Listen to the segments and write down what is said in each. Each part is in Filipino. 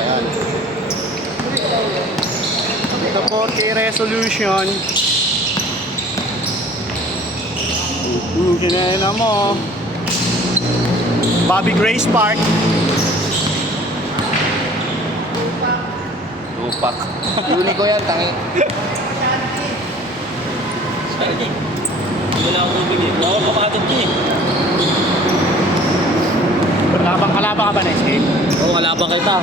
Ayan. Ito 4K resolution. Kinainan mo. Bobby Gray Spark. Tupak. Unico yan, tangi. Wala akong tubig eh. Wala akong kapatid ko eh. Kalabang ka ba na escape? Oo, kalabang kita.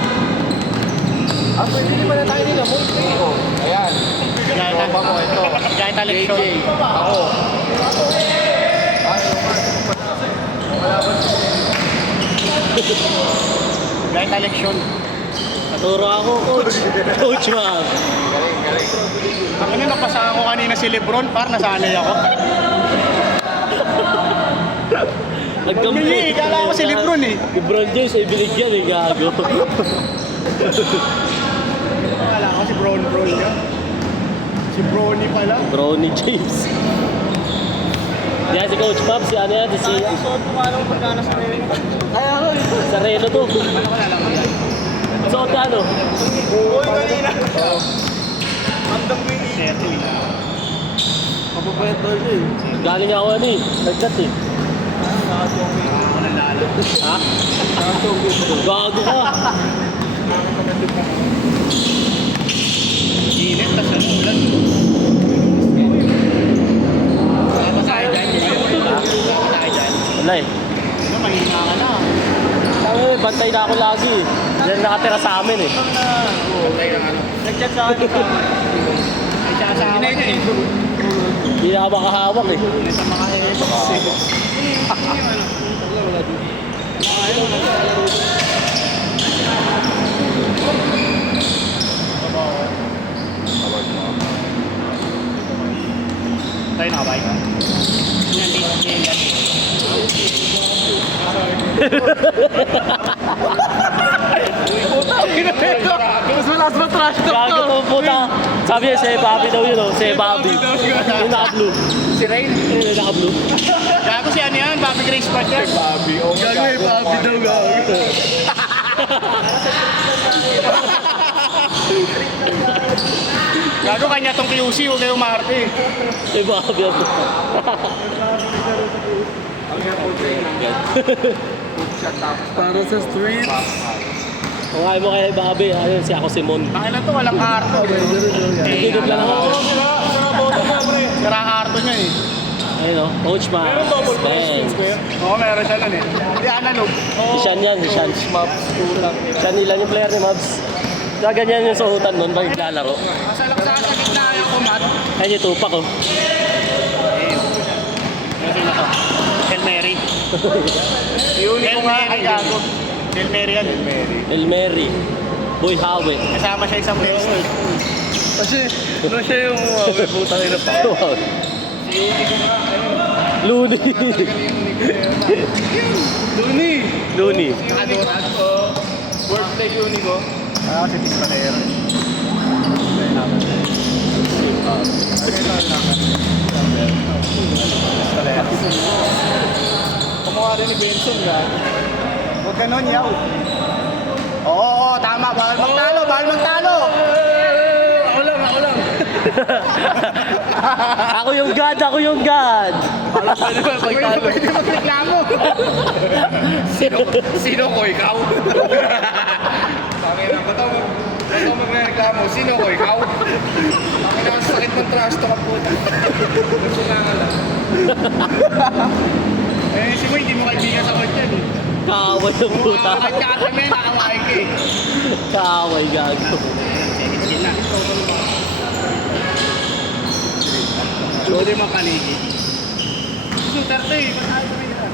Pwede naman na tayo nila. Ayan. Tropa mo, ito. Giant Alexion. JJ. Ako. Giant Alexion. Naturo ako, coach. Coach, man. Galing. Ang napasama ko kanina si Lebron, par nasanay ako. Nagkampi. Hindi, kala ko si Lebron eh. Lebron James ay binigyan eh, gago. Kala ko si Bron niya. Si Brony pala. Bronny James. Yan si Coach Pop, si ano yan, si Suot mo nga nung pagkana sa rin. Kaya ako, sa Reno to. Ano ka lang yan? Suot ka ano? Uy, kanina. Andang mo yung inerto eh. Mapapayat daw siya eh. Galing ako ano eh, nagkat eh. Ha? Gago ka. Init, tas ano, ulan. Wala pa tayo dyan. Wala pa tayo dyan. Wala eh. Ano, mahina ka na. Sabi, bantay na ako lagi eh. Diyan nakatira sa amin eh. Nag-chat sa akin ka. Ay, siya sa akin eh. Hindi na ako makahawak eh. Hindi sa mga ex eh. Tayo nakabay ka? Mas matrash talk to. Gago to puta. Sabi niya, si Bobby daw yun oh. Si Bobby. Yung naka-blue. Si Rain. Yung naka-blue. Gago si ano yan? Bobby Gray Spark yan. Bobby. Oh my God. Bobby daw gago. Gago kanya tong QC, huwag kayo umarte. Si Bobby ako. Ang nga po, Rain. Shut up. Para sa street. Kung ayaw mo kay Bobby, ayun si ako Simon. Pakailan to, walang arto. Nagigod lang ako. Sira arto niya eh. Ayun oh, Coach Ma. Spence. Oo, meron siya nun eh. Hindi analog. Si Sean yan, si Sean. Maps, kulang. Sean ilan yung player ni Mavs. Kaya ganyan yung suhutan nun pag naglalaro. Masalak sa gitna yung kumat. Ayun yung tupak oh. Kasi na to. Hail Mary. Unico nga. Ay, gago. Hail Mary yan. El Mary. Boy Hawe. Kasama siya isang beses. Kasi, ano siya yung putang ina pa? Looney. Looney. Looney. Adoran ko. Birthday Unico. Ah, si Tis Palero. Kumukha rin ni Benson yan. Huwag ganun, yaw. Oo, tama. Bawal magtalo, bawal magtalo. Ako lang. Ako yung God, ako yung God. Pwede ba pagtalo? Pwede magreklamo. Sino ko ikaw? Sabi na, ba't ako magreklamo? Sino ko ikaw? Ang nakasakit ng trash to ka puta. Gusto nga nga lang. Eh, si Moy, hindi mo kaibigan sa kanya eh. Kaaway ng puta. Kaya kami, nakakawain ka eh. Kaaway gago. Sige na. Sorry mga kaligi. Shooter to eh. Ba't ayaw kami nila?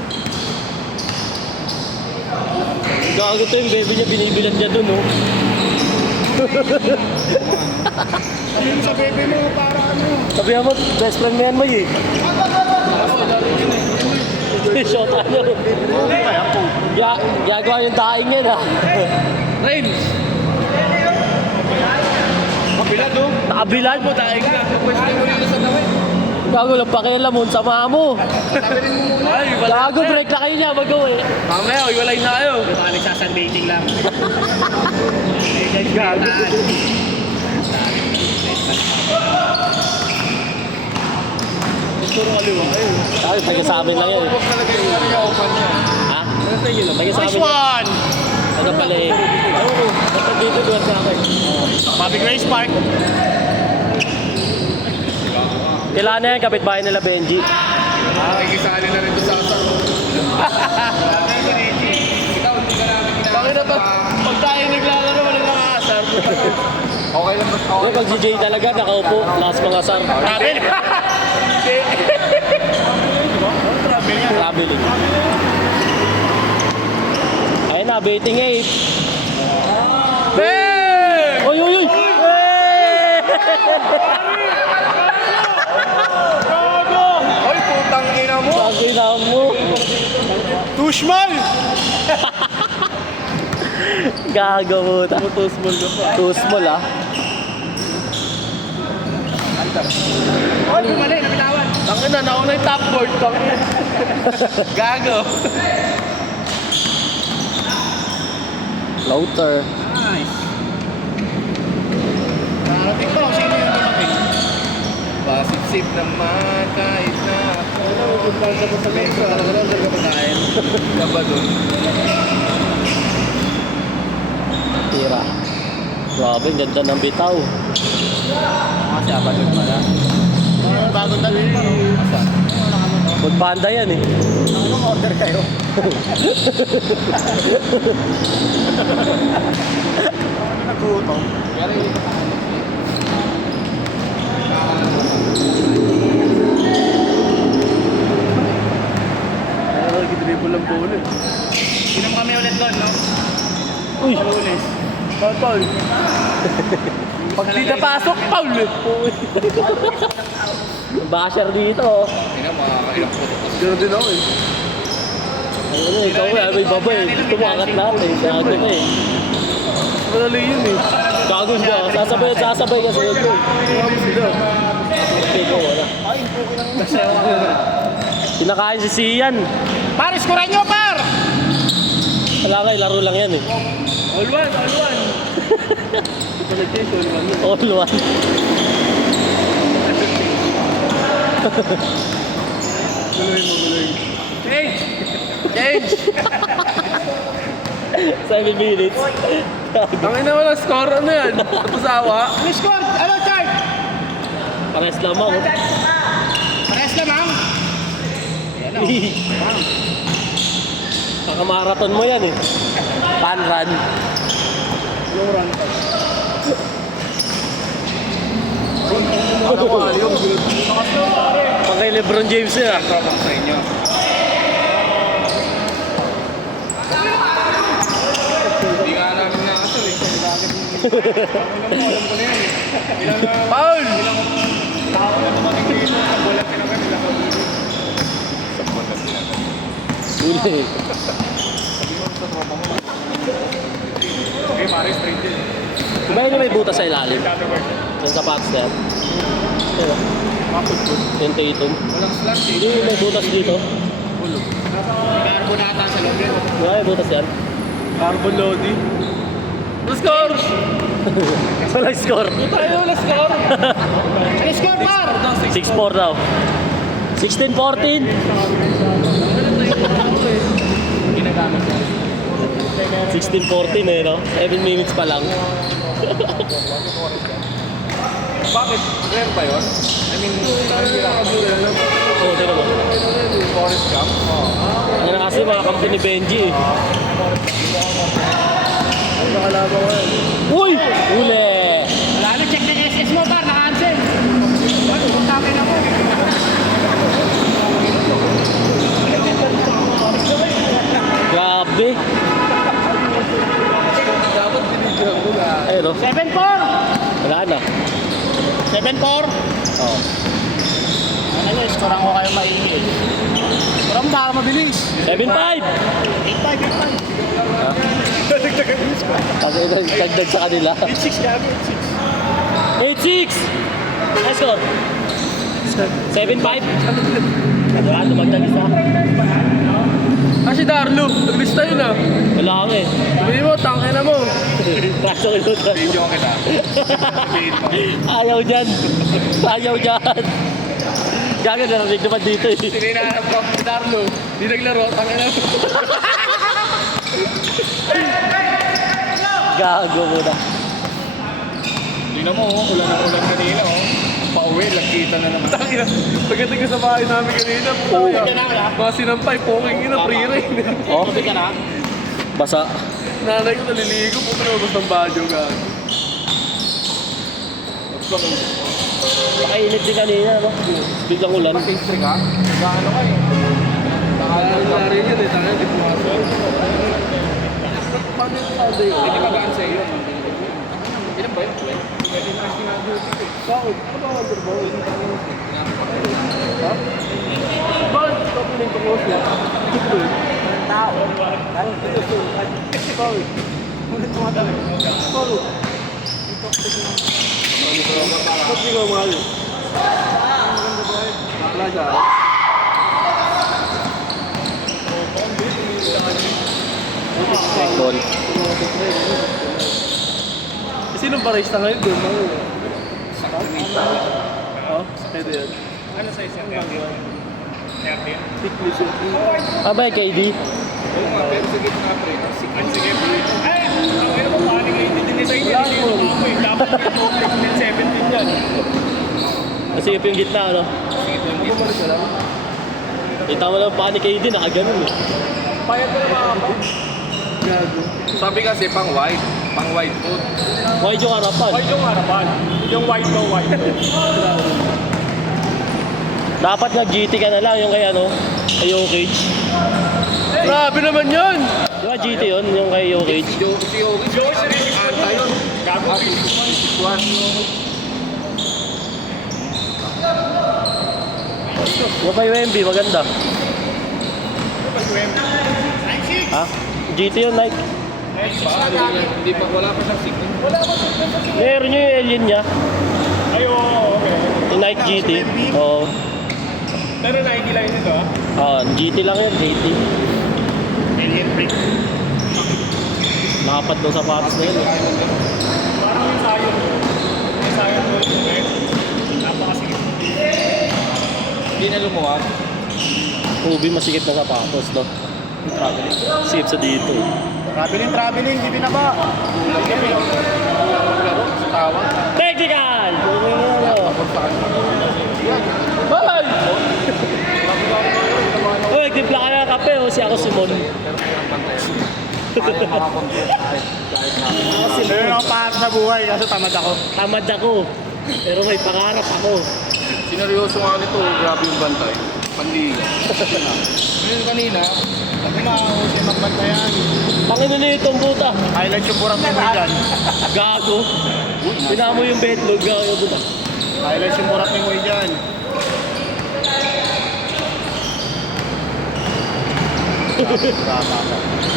Gago to yung baby niya, binibilan niya dun oh. Sabi mo sa bebe mo, para ano? Sabi mo, best friend mo yan mo eh. Shot ano. Gagawa yung daing yan ah. Rain! Kabilad oh. Nakabilad. Mo dahil ka. Pwede mo nila sa dawin. Gago lang pakialam mo, sama mo. Tabirin mo muna. Ay, wala. Gago, break na kayo niya, mag-go eh. Mamaya, iwalay na kayo. Baka nagsasundating lang. Gago. Puro kaliwa kayo. Ay, taga sa amin lang yan eh. Huwag talaga yung open niya. Ha? Taga sa amin. one! Taga pala eh. Oo, dapat dito doon sa akin. Bobby Grace Park. Kailangan na yan, kapitbahay nila Benji. Nakikisali na rin doon sa asar. Ikaw, hindi ka namin ginagawa. Bakit na to? Pag tayo naglalaro, walang nakakasar. Okay lang ba? Hindi, pag si Jay talaga, nakaupo, lakas mga sar. Travel! Travel nga. Traveling. Ayun na, betting 8. Bang! Uy, uy, uy! Ay, putang ina mo. Bagay na mo. Tushmal! Gago mo. Tusmal ka pa. Too small ah. Ay, bumali, nabitawan. Tangin na, nauna yung top board. Tangin. Gago. Floater. Nice. Narating ko, sino yung dumating? Pasip-sip naman kahit na ako. Kung paano ka sa mesa, talaga lang talaga pagkain. Kaba doon. Tira. Grabe, ang ganda ng bitaw. Kasi abadod pala. Bagong dating pa, no? Asan? Magpanda yan eh. Anong order kayo? Nagutom. Nag-dribble lang po ulit. Inom kami ulit doon, no? Uy! Lunes. Paul. Pag di napasok, Paul. Basher dito oh. Ina, makakailang po. Gano'n din ako eh. Ano eh, ikaw eh, may baba eh. Tumakat lahat eh. Gago na eh. Madali yun eh. Gago siya. Sasabay ka sa ito. Marami sila. Okay ko, wala. Kinakain si Sian. Paris, kuran nyo, par! Wala nga, laro lang yan eh. All one, all one. Ito nag-chase, all one. All one. Guloy mo, guloy. Change! Change! 7 minutes. Ang ina mo na score, ano yan? Napasawa? Ano score? Ano, Chart? Pares lamang oh. Pares lamang. Ayan o. Kakamarathon mo yan eh. Pan run. Long run. Ano ko, yung gulot. Pang kay Lebron James yun ah. Tropang sa inyo. Hindi nga namin nakasal eh. Paul! Uli. Okay, Mari, straight din. Kumain na may butas sa ilalim. Yung sapatos na yan. Yan oh. Yung Tatum. Walang slant eh. Hindi may butas dito. Carbonata sa loob yun. Wala may butas yan. Carbon loading. Ano score? Wala score. Tayo na score. Ano score, par? 6-4 daw. 16-14. Ginagamit niya. 16-14 eh no? 7 minutes pa lang. Bakit? Rare ba yun? I mean, Oo, tignan mo. Forest Gump? Ano na kasi mga kampi ni Benji eh. Ang nakalaban ko yan. Uy! Uli! Wala na, check na SS mo, par. Naka-cancel. Ano, kung sa akin ako. Grabe! Dapat binigyan ko na. Ayun no? 7-4. Wala na. 7-4. Oo. Ano nyo, scorean ko kayo maigi. Scorean baka mabilis. 7-5! 8-5. Dagdag sa kanila. 8-6 kami, 8-6. 8-6! Nice score! 7.5. Wala, dumagdag isa. Si Darlo, naglista yun ah. Wala ka eh. Sabihin mo, tangin na mo. Kaso kinutan. Video kita. Sabihin mo. Ayaw dyan. Ayaw dyan. Gaga na narinig naman dito eh. Sininahanap ko si Darlo. Di naglaro, tangin na mo. Gago muna. Tingnan mo, ulan na ulan kanina, oh. Pauwi, lagkita na naman. Tangin na. Pagdating ko sa bahay namin kanina, mga sinampay, poking ina, pre-rain. Oh, basa. Nanay ko naliligo, puto na ubos ng badyo ka. Makainit din kanina, no? Biglang ulan. Pastry ka? Nag-ano ka eh. Nakakalari yun eh, tangin, di pumasok. Paano yung Sunday yun? Hindi magaan sa iyo. Ilan ba yun? Bakit? Ano ba ang trabaho? Ha? Bakit? Kapiling ko mo siya. Tao. Bakit? Bakit? Ba't di ka mahal? Bakla siya. Ball. Sinong barista ngayon doon? Oh, pwede yan. Ano sa isang yan? Ticklish yun. Abay, KD. Oo nga, pero sa gitna pre. Sige, pre. Ay, ang ina mo, paano ngayon hindi design Wala yan? mo. Dapat yung 17 yan. Kasi yung gitna, ano? Bumalik ka lang. Kita mo lang pa ni KD, nakaganon eh. Payat ka naman ako. Gago. Sabi kasi pang white food. Why yung harapan? White yung harapan. Yung white no white. Dapat nag-GT ka na lang yung kay ano, kay Jokic. Grabe naman yun! Di ba GT yun, yung kay Jokic? Si Yogi. Joey sa rin. Anta yun. Gago Ah, fish. 61. Yung kay Wemby, maganda. Ha? GT yun, Nike. Hindi pa, wala pa siyang signal. Meron nyo yung alien niya, Ay, oo, okay. yung Nike GT. Oo. Pero Nike lang yun ito ah. GT lang yun, GT. Alien freak. Nakapat ng sapatos na yun. Eh. Parang yung sayon. Yung sayon mo yun. Napakasigit. Hindi na lumuwag. Ubi, masikip na sapatos, no? Sikip sa dito. Traveling, di binaba. Laro, sa tawag. Technical! Bye! Oh, nagtimpla ka na ng kape, oh. Si ako Simon. Pero ako pangarap sa buhay kasi tamad ako. Tamad ako. Pero may pangarap ako. Sineryoso nga nito, grabe yung bantay. Panliga. Ngayon kanina, Sabi nga ako siya magbantayan. Pangino na itong buta. Highlight yung burak ni Boy dyan. Gago. Tinamo yung betlog. Gago buta. Highlight yung burak ni Boy dyan.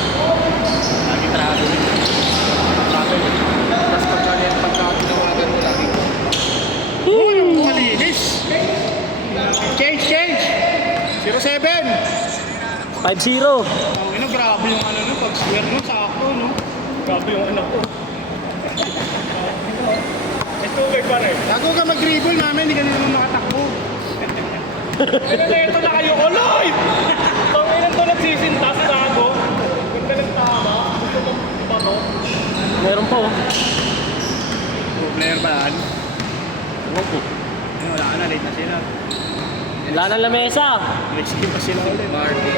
Lagi traveling. tapos pagka tinawagan mo lagi. Malinis! Change! 07! 5-0. Ang ina, grabe yung ano nun, pag square nun, sakto, no? Grabe yung anak ko. Ito, pa rin. Gago ka mag-dribble namin, hindi ka naman makatakbo. Ano na ito na kayo, Oloy! Pang ilan to nagsisintas, gago. Huwag ka nagtama, gusto mong bato. Meron pa, oh. Player ba yan? Ewan ko. Wala ka na, late na sila. Wala na lamesa. Late pa sila ulit. Marty.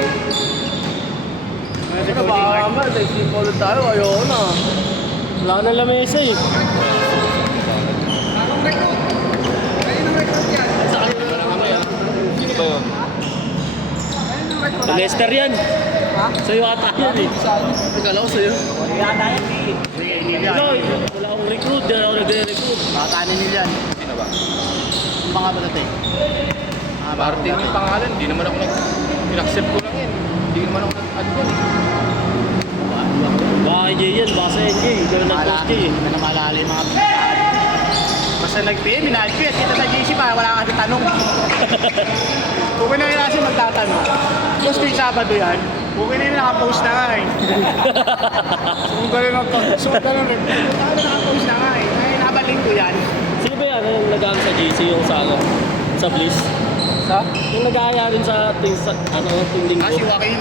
Ano ba, Amar? Testing ko ulit tayo. Ayoko na. Wala na lamesa eh. Sino ba yun? Sa Lester yan. Sa'yo ata yan eh. Nagkala ko sa'yo. Ikaw, wala akong recruit. Yan ako nagre-recruit. Batanin nila yan. Sino ba? Ang mga batate. Marty yung pangalan. Hindi naman ako in-accept ko lang yan. Hindi naman ako nag-add ko. Baka NJ yan, baka sa NJ. Dahil nag-post kayo eh. Hindi na maalala yung mga Basta nag-PM, ina-advise. Kita sa GC pa, wala kasi tanong. Okay na yun kasi magtatanong. Tapos yung Sabado yan, okay na yun nakapost na nga eh. Kung gano'n nakapost na nga eh. Ay, nabaling ko yan. Sino ba yan? Yung nag sa GC yung sa Bliss? Sa? Yung nag-aaya rin sa ting linggo. Si Joaquin.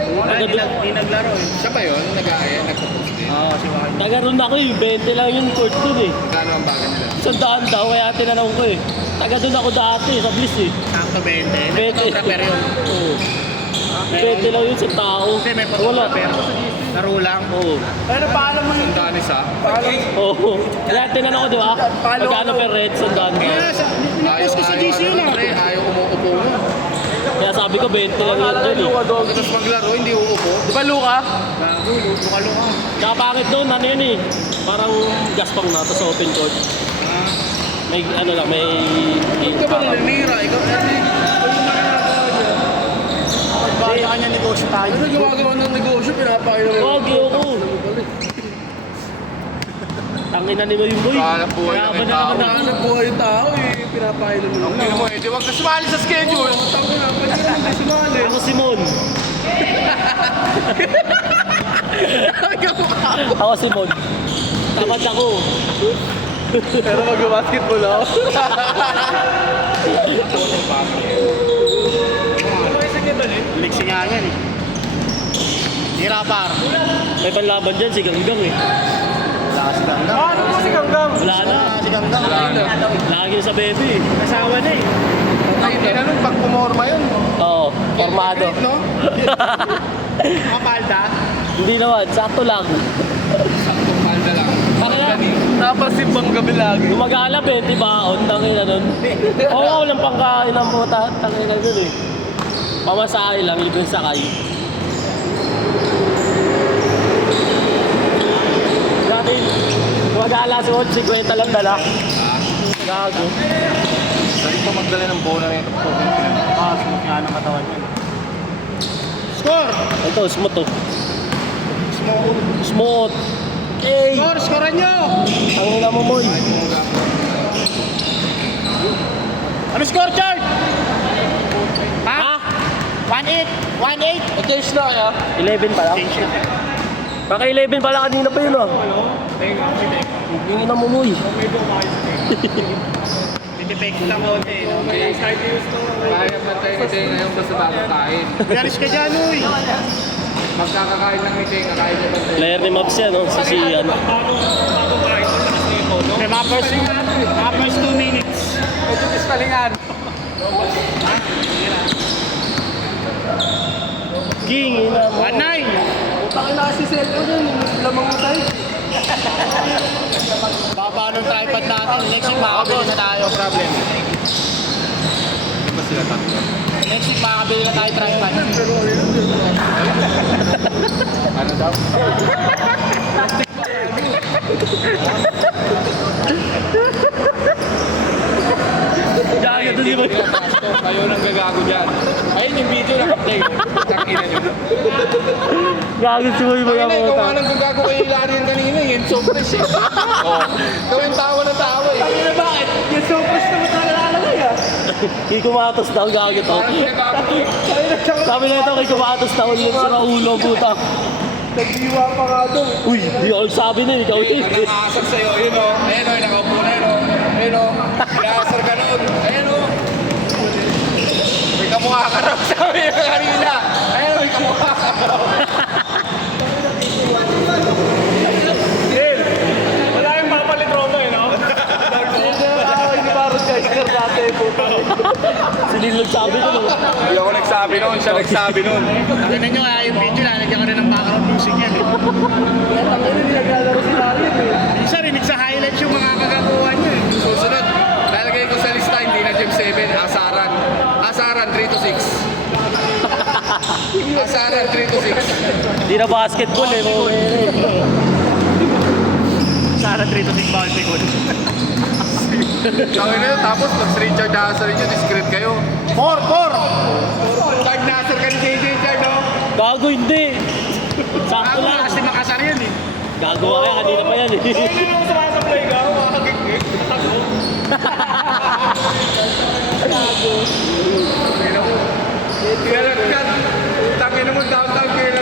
Wala, hindi naglaro eh. Siya ba yun? Nag-aaya, nagpo-post din. Oo, si Joaquin. Taga-roon ako eh, 20 lang yung court dun eh. Gano'n ang baga nila? 100 daw, kaya tinanong ko eh. Taga doon ako dati sa Bliss eh. Sakto 20. 20. Nag-photographer yun. Oo. 20 lang yun sa tao. Hindi, may Wala. photographer. Laro lang. Oo. Pero paalam mo yun? Sandaan isa. Oo. Kaya tinanong ko, di ba? Magkano per red, 100 daw. Pinapost ko sa GC yun ah. Pre, ayaw umuupo mo. Kaya sabi ko, 20 lang yun dun eh. Tapos maglaro, hindi uupo. Di ba Luka? Luka-luka. Kaya bakit doon, ano yun eh. Parang gaspang na, tapos open court. May ano lang, may... Ikaw ba naninira? Ikaw Bakit sa kanya negosyo tayo? Ano gumagawa ng negosyo, pinapakailan mo. Wag, yoko. Tangina ni mo yung boy. Hanap buhay Kaya ng ba na tao. naman ako? Hanap buhay yung tao eh, pinapakailan mo lang. Hindi mo eh, di wag ka sumali sa schedule. Tangin na, pwede ka lang sumali. Ako si Mon. Ako si Mon. Tamad ako. Pero mag-basketball ako. Liksi nga yan eh. Tira par. May panlaban dyan, si Ganggang eh. Wala ka si Ganggang. Ano si Ganggang? Wala na. Wala ka si Ganggang. Lagi na sa bebe eh. Kasawa na eh. Ay, hindi na nun, pag pumorma yun. Oo, formado. Great, no? Kapalda. Hindi naman, sakto lang. Saktong palda lang. Tangina. Tapos si Banggabi lagi. Gumagala 20 baon, tangina nun. Oo, walang pangkain ang puta, tangina nun eh. Pamasahe lang, ibig sakay. Dati, gumagala si Juan, 50 lang dala. Gago. Dali pa magdala ng bola na ito. Ah, smooth nga ng katawan yun. Score! Ito, smooth to. Smooth. Smooth. Hey! Score! Scorean nyo! Tangina mo, Moy. Ano score, Chard? Ha? Ha? 1-8. 1-8. Change na kaya? 11 pa lang. Change na. Baka 11 pa lang kanina pa yun ah. Yung ina mo, Moy. Didepect lang konti. Kaya pa tayo ni Tenga yung basta bago kain. Bialis ka dyan, uy. Magkakakain lang ni Tenga, kain niya ba tayo? Player ni Maps yan, no? Si ano. Okay, mga first 2 minutes. Medyo pispalingan. King, ina mo. 1-9. Takin na kasi cellphone yun, lamang mo tayo. Baba ng tripod natin. Next week makakabili na tayo. Problem. Di ba sila tatlo? Next week makakabili na tayo tripod. Ano daw? Gago to di ba? Kayo nang gagago dyan. Ayun yung video na play. Takina nyo. Gago si Moy mga Ayun, ikaw nga puta. nang gagago kay Hilarian kanina. Yun, sobres eh. Oo. Gawin tawa na tawa eh. Ano bakit? Yung sopos na matalalagay ah. Kay kumatos daw, gago to. Parang pinagago eh. Sabi na ito, kay kumatos daw, yung sa ulo, puta. Nagdiwa pa nga doon. Uy, di ako sabi na, ikaw Ang eh. nakaasar sa'yo, yun o. Ayun o, nakaupo na yun o. Ayun o. Inaasar ka noon. Ayun o. May kamukha ka raw. Sabi niya kanina. Ayun o, may kamukha ka raw. Wala yung papalit Roma eh, no? Hindi parang Geiger dati, puta. Sinilog sabi ko, no? Hindi ako nagsabi noon. Siya nagsabi noon. Nakita nyo yung video, lalagyan ko na ng background music yan eh. Tangin na, naglalaro si Marian eh. Minsan, rinig sa highlights yung mga kagakuhan nyo eh. Susunod, lalagay ko sa lista, hindi na Gem 7, Asaran. Asaran 3 to 6. Asaran 3 to 6. Di na basketball eh, mga Sana 3 to 6 bawal pikon. Kawin na yun, tapos mag Richard Nasser nyo, discreet kayo. 4! Chard Nasser ka ni JJ Chard, no? Gago, hindi. Sakto Ako lang. kasi makasar yun eh. Gago ka kaya, kanina pa yan eh. Hindi mo sumasablay ka, makakagigit.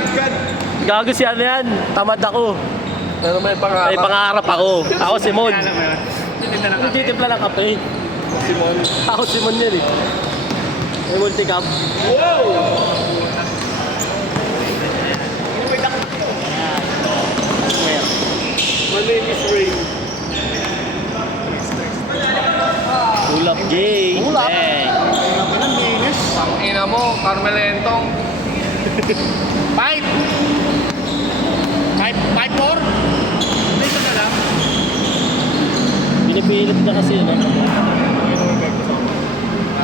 agad. Gago si ano yan. Tamad ako. Pero may pangarap. May pangarap ako. Ako Simon. Alam mo yun. Titinda ng kape. Nagtitimpla ng kape. Simon. Ako Simon yan eh. May multi-cup. Wow! My name is Ray. Pull up, Jay. Pull up. Bang. Ang linis. Ang ina mo, Carmelentong. Five. Five more? Dito na lang. Pinipilit na kasi ano.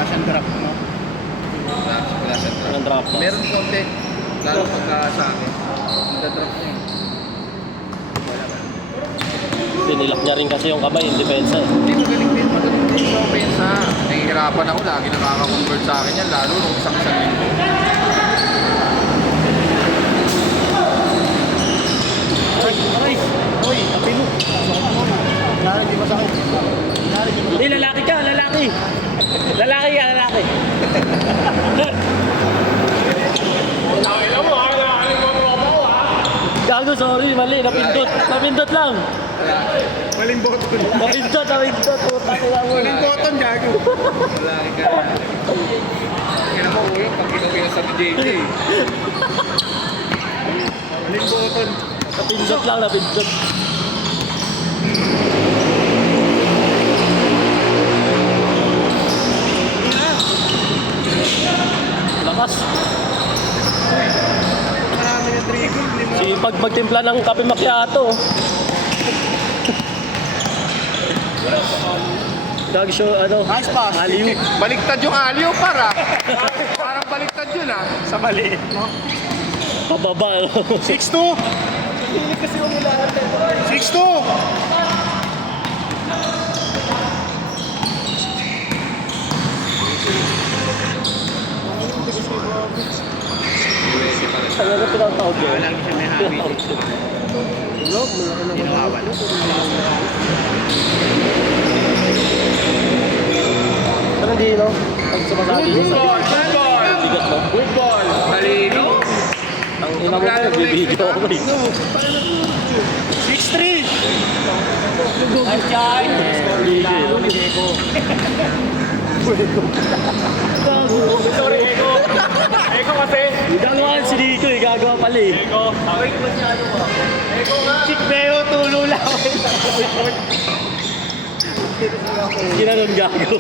Siyang drop mo. Wala siya. Walang drop na. Meron konti. Lalo pagka sa akin. Magda-drop niya eh. Pinilak niya rin kasi yung kamay, yung depensa eh. Hindi magaling din magaling sa opensa. Nahihirapan ako. Lagi nakaka-convert sa akin yan. Lalo nung isang linggo. Uy, tabi mo. Lalo, di ba sa akin? Hindi, lalaki ka, lalaki. Lalaki ka, lalaki. Alam mo, alam mo ako ha. Gago, sorry, mali. Napindot. Napindot lang. Maling button. Napindot. Puta ko lang mo. Maling button, gago. Wala ka. Kaya mo, uy, pag pinasa ni JJ. Maling button. Napindot lang, napindot. Lakas. Marami na trigger. Hindi mo. Si pag magtimpla ng kape macchiato. Gago siya, ano? Nice pass. Aliw. Baliktad yung aliyo para. Parang baliktad yun ah. Sa mali. No? Pababa. 6-2. 6-2. Ano na pinatawag yun? Lagi siya may habit. Pinatawag siya. Hindi nawawala. Pero hindi, no? Pag sumasabi siya sa Good ball. bigat mo. Good ball. Talino. Ang ina mo pa, nagbibigyo ako eh. 6-3. Nice try! Sorry, Eko. Eko kasi. Gagawa si Nico eh, gagawa pala eh. Eko. Chick Beo, tulo lang. Ginanon gago.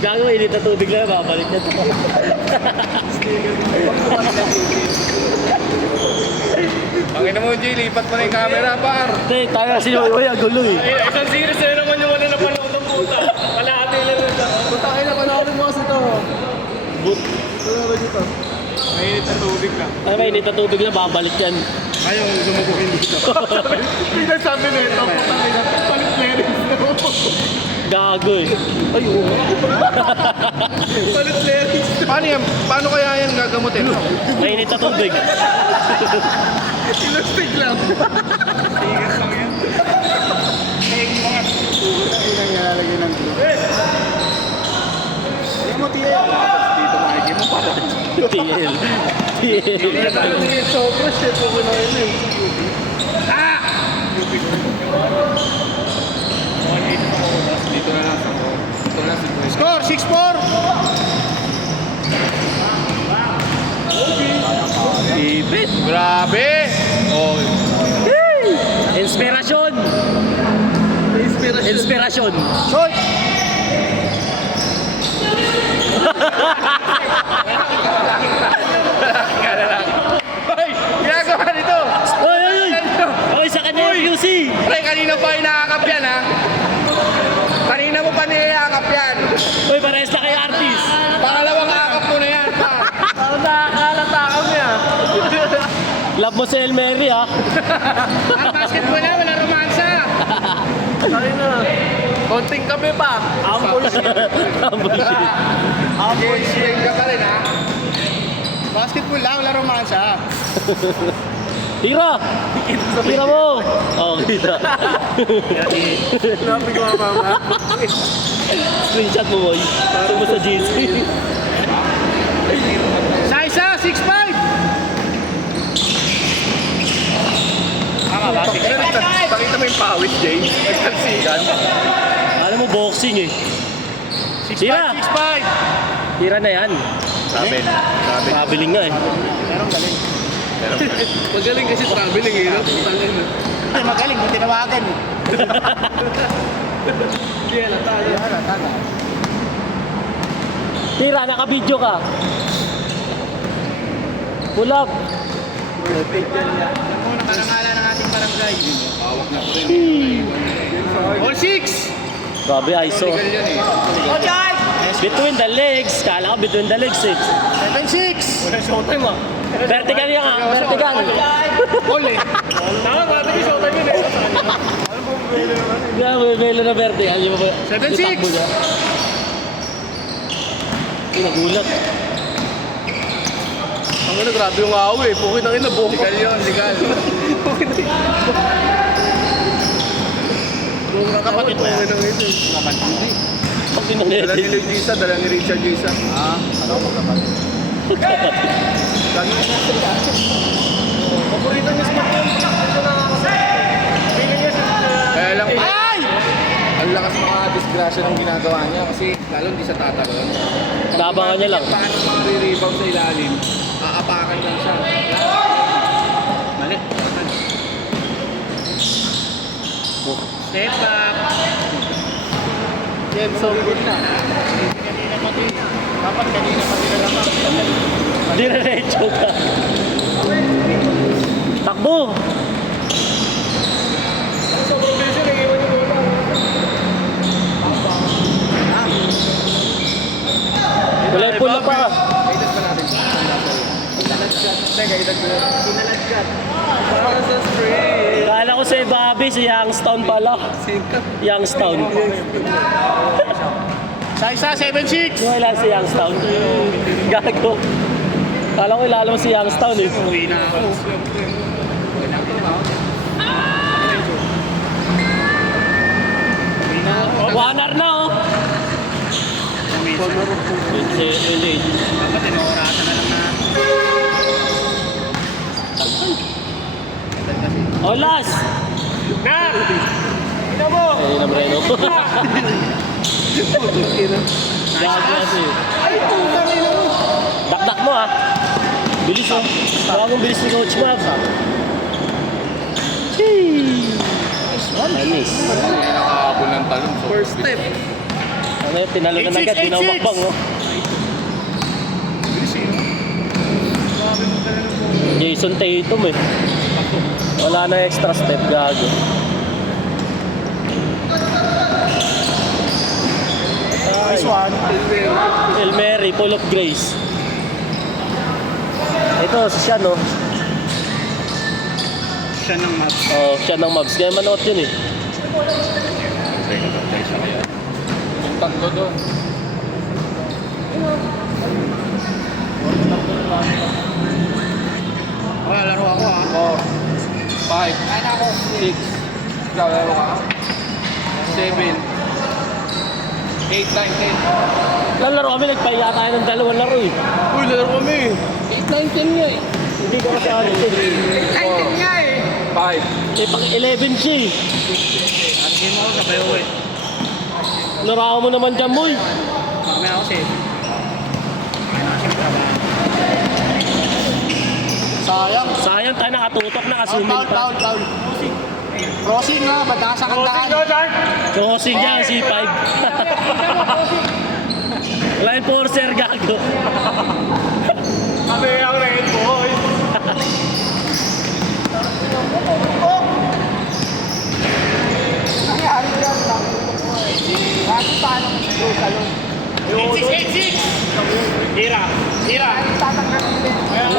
Gago, init na tubig lang, babalik na ito. Ang ina mo, Jay, lipat mo na yung camera, par. Hindi, tayo kasi Yoyoy, ang gulo eh. Isang series na naman yung wala napanood ng puta. Kalahati lang yun. Punta kayo na panoorin mo kasi ito. But, Panoorin nyo ito. Mainit ang tubig ka. ay may init na tubig na, babalik yan. Ayaw, sumukukin dito. Pinasabi na ito. Palit clearance na mo. Gago eh. Ay, oo. Palit clearance. Paano yan? Paano kaya yan gagamutin? May init na tubig. Ilastig lang. Tigas lang yan. Take mga Ang nangyalagay ng glue. Hindi mo tiyan. dito makikita mo para. TL. TL. Sobra shit mo na yun eh. Dito na lang. Dito na lang si Chris. Score, 6-4. Ibit. Grabe! Oh, Inspirasyon. Inspirasyon. Shot. Hoy! Ginagawa nito! Oy, oy, oy. Oy, sa kanya yung QC. Pre, kanina pa inaakap yan, ha? Kanina mo pa niyakap yan. Oy, parehas na kayo artist. Pangalawang akap mo na yan, pa. Parang nakakalata kami ah. Love mo si El Mary ah. Basketball na, wala romansa. Sabi na. Konting kami pa. Ample shit. Ang bullshit. Ample shit. Ka pa rin, ha? Basketball lang, wala romansa. Tira! Tira mo! Oo, kita. Lapit ko mama. Screenshot mo, boy. Tumo sa GC. Sa isa, 6'5". Pakita mo yung pawis, Jay. Nagtansigan. Alam mo, boxing eh. 6'5", Tira! 6'5". Tira na yan. Sabi. Kabiling nga eh. Pero galing. Magaling kasi traveling eh. No? Tangin na. Hindi, magaling. Hindi tinawagan eh. Hindi, halata. Tira, naka-video ka. Pull up. Alam mo, nakalangala ng ating barangay. Hawak na ko rin. All 6! Grabe, ISO. Legal yan eh. Between the legs. Kala ko between the legs eh. 7'6". Wala showtime ah. Vertical yan nga. Vertical. All eh. Tama, pati yung showtime yun eh. Grabe, velo na vertical. Yung 7'6". yung takbo niya. Nagulat. Ang ina, grabe yung awe eh. Pukin ang ina, buhok. Legal yun, legal. Pukin ang ina. Buhok na kapatid mo. Pukin ang ina. Pag Dala ni pinanete. Lloyd Gisa, dala ni Richard Gisa. Ah, ano magkapatid? Paborito niya si Martin. Feeling niya si... Kaya lang, ang lakas mga disgrasya ng ginagawa niya kasi lalo hindi siya tatalon. Tabangan niya lang. Paano makare-rebound sa ilalim, aapakan lang siya. Mali. Step back. Yan, so good na. Kanina pati. Dapat kanina pati na naman. Diretso ka. Takbo. Sa provision, nag-iwan yung bola. Wala yung pull up pa. Kailan pa natin? Kailan ko. Para sa spray. Kala ko si Bobby, si Youngstown pala. Sino? Youngstown. Sa isa, 7'6". Wala si Youngstown. Gago. Kala ko ilalo mo si Youngstown eh. Uwi na ako. Uwi na ako. Wanar na oh. Late. Dapat inooratan na lang na. Oh, last! Na! Ina mo! Ayun na Breno. Gago kasi. Ay, tutang ina mo! Dakdak mo ah. Bilis oh. Tawag mong bilis ni Coach Mav. Anis. Hindi nakahabol ng talon. First step. Ano yun, tinalo na 8-6, agad. Binabakbang oh. Jason Tatum eh. Wala na extra step, gago. Nice one. El Mary, full of grace. Ito, siya no. Siya ng match. Oh, siya ng Mavs. Kaya manood yun eh. Yung tatlo doon. Oh, laro ako ah. 4, 5, 6, ikaw laro ka? 7, 8, 9, Lalaro kami, nagpahiya tayo ng dalawang laro eh. Uy, lalaro kami. 10. 8, 9, 10 nga eh. Hindi ko kasi ano eh. Ay, nga eh. 5. Eh, pang 11 siya eh. Arkin mo ako sabay uwi. Larawan mo naman dyan, boy. Mamaya ako safe. Ayun ako siyempre ba? Sayang. Sayang tayo nakatutok na kasi Foul. Crossing nga, ba't nasa kandaan? Crossing niya, C5. Wala yung forcer, gago. Sabi ako na yun, boy. Nangyari yan lang. Bakit paano kung sa salon? 8-6! Hira! Tatanggalin din. Bang!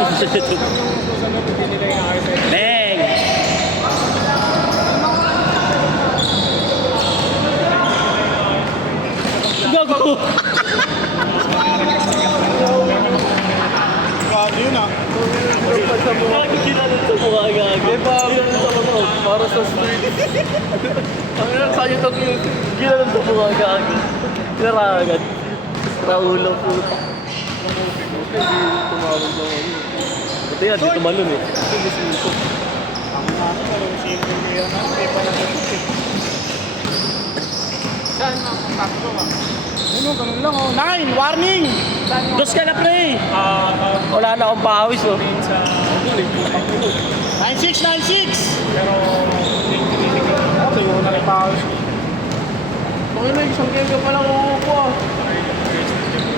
Gago! Grabe yun ah. Gago, ginanong sa mukha, gago. sira agad. Raulo po. Tumawag na ako. Buti yan, di tumalun eh. Ang namin, walang simple kaya na. Hindi pa nag-ipit. Saan ang takto ba? Ano, ganun lang oh. 9, warning! Dos ka na pre! Wala na akong pawis oh. Sa 9-6, 9-6! Pero, hindi tinitigil. Ito yung nakipawis. Panginoon, isang game ka palang uupo ah.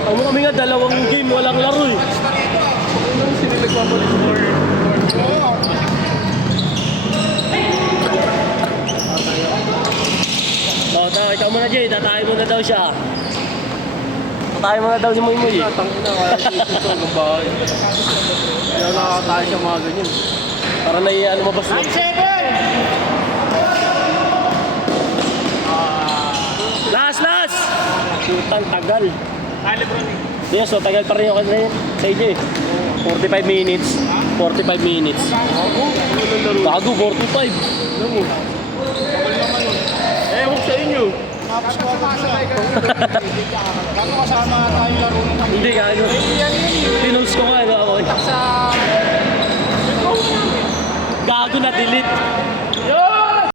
Ano kami nga, dalawang game, walang laro eh. Panginoon, sila nagpapalit for Ikaw muna Jay, tatayin mo na daw siya. Tatayin mo na daw si Muy Muy. Tangin na, kaya dito ng bahay. Kaya nakakatayo siya mga ganyan. Para naiyan lumabas mo. 9-7! Last! Putang tagal. Ah, Lebron eh. Yes, so tagal pa rin ako sa inyo eh. 45 minutes. 45 minutes. Bago, 45. Alam mo. Ewan sa inyo. Tapos sumasabay ka. Bago kasama tayo laro nung kami. Hindi ka, ano. Pinuls ko